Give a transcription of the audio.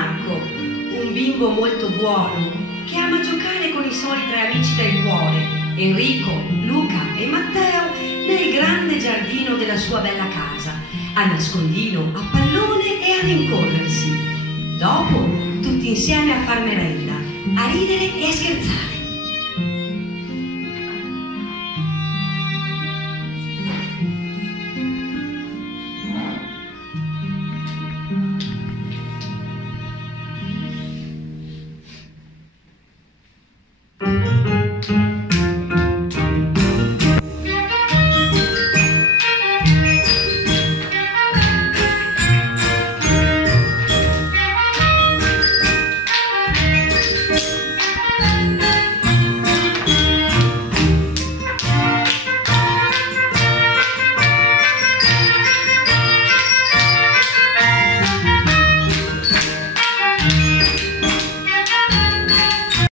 Marco, un bimbo molto buono che ama giocare con i suoi tre amici del cuore, Enrico, Luca e Matteo, nel grande giardino della sua bella casa, a nascondino, a pallone e a rincorrersi. Dopo, tutti insieme a far merenda, a ridere e a scherzare.